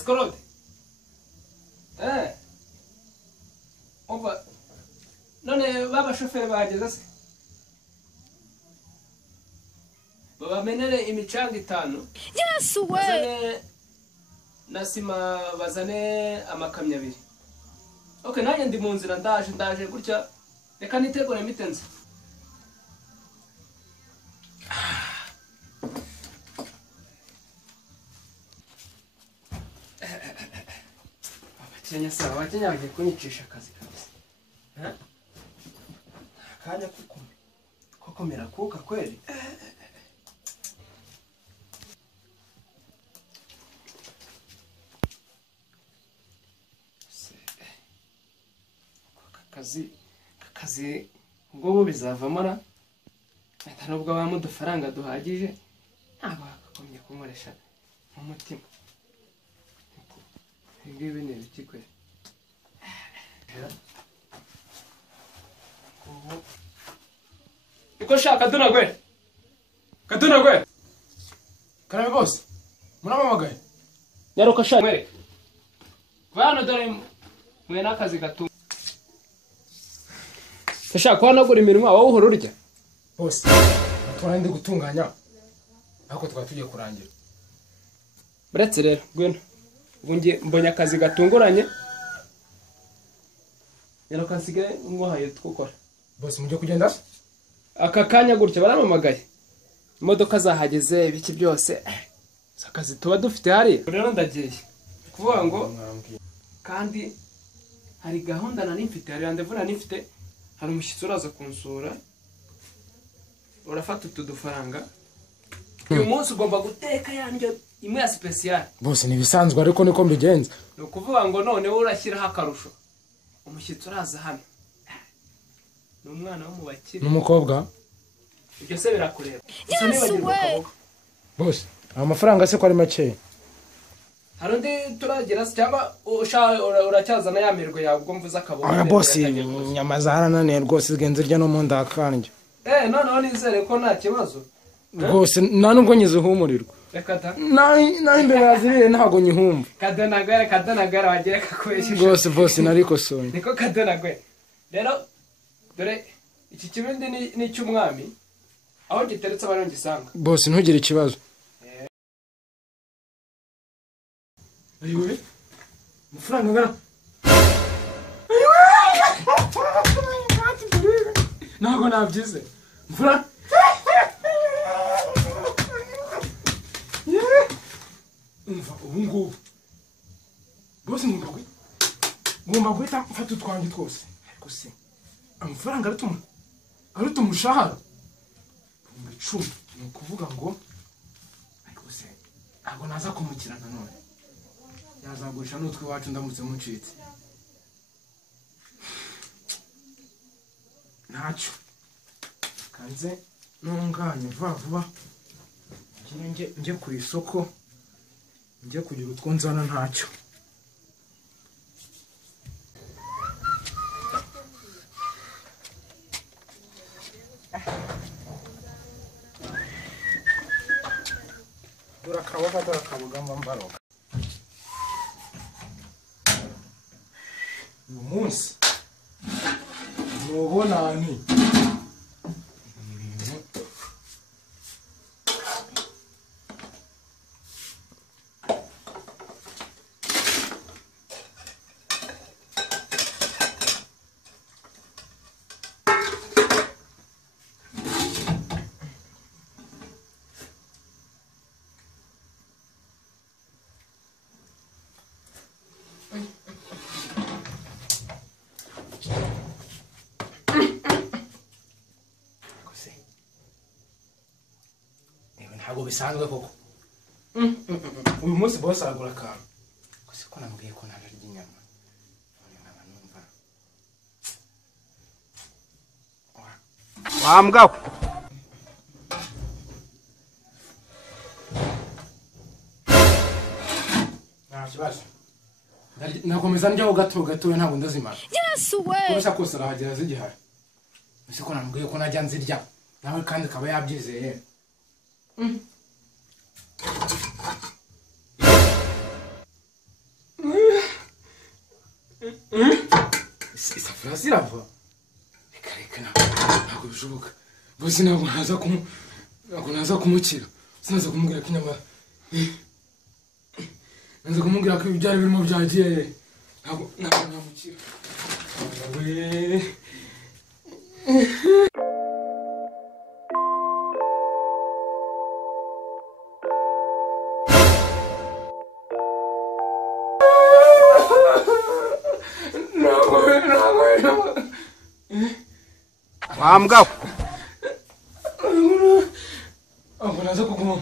Yes, Claude. Umva. None baba shoferi bahageze se? Baba menere imicanga 5. Yes, we. Nasima bazane amakamyo 2. Okay, nanjye ndi mu nzira ndaje gutya. Reka nitegure mitenze. Abakenya sawa, abakenya bagiye kunyicisha akazi kabisa. Kanya koko merakuka kweli. Akazi ngo bizavamo ra ata nubwo bamu dufaranga duhagije ntabwo bakakomye kunkoresha mu mutima ngibi ne bikikwe iko shaka kaduna gwe Karame boss muramamagaye nyaruka shaka mwereke vano dore mwe nakazi gato Kasha kwanagura imirimo wowe uhora urya boss twari ndi gutunganya ariko twatugiye kurangira Bretse rero gweno ubunge mbonye akazi gatunguranye Yero kansigaye ngohaye twukora boss mujye kugenda aka kanya gutya baramamagaye imodoka zahageze ibiki byose sakazi tuba dufite hari rero ndagiye kuvuga ngo kandi hari gahunda nani mfite hari rendezvous nani mfite hari umushyitsi uraza kunsura urafata utudufaranga uyu munsi ugomba guteka yanjye imwe ya special boss ni bisanzwe ariko niko mbigenza no kuvuga ngo none urashyiraho akarusho umushyitsi uraza hano n'umwana wo mu bakire n'umukobwa ibyo se birakureba boss amafaranga se ko ari make hari undi turagira cyangwa uracyazana yamirwe yawe ubwo mvuze akabona boss nyama zarananiye rwose zigenze rya no mu ndakanje noneho nizere ko nta kibazo rwose nta nubwo nyizihumurirwa reka da naho imbere yazibire ntabwo nyihumva kadonagara wagiye kakweshisha rwose boss nariko sonye niko kadonagwe rero dore iki kibindi ni cy'umwami aho giteretse abantu ngisanga boss ntugire ikibazo ayiwe amafaranga ngana ntabwo nabyize mfura umva ubu ngubu boss ngomba guhita mfata utwanjye twose ariko se amafaranga aruta umushahara 10 ni ukuvuga ngo ariko se ntabwo naza kumukirana none yazagurisha n'utwe iwacu ndamutse muncitse ntacyo kanze ntunganye vuba njye ku isoko njye kugira utwo nzana ntacyo dore akabogamo mbaroga uyu munsi ntubonane ntabwo bisanzwe koko uyu munsi boss aragura akantu gusa ko namubwiye ko ntarya inyama none nkaba numva wambwaho nta kibazo nakomeza ndyaho gato ntabwo ndazimara Yes, we. kubasha kose arahagera zigihari gusa ko namubwiye ko najya nzirya nawe kandi akaba yabyizeye isafuriya zirava reka ntabwo bishoboka bose ntabwo naza kumukira sinaza kumubwira ko inyama naza kumubwira ko ibyari birimo byagiye ntabwo nyamukira wambwa ntabwo naza kuguma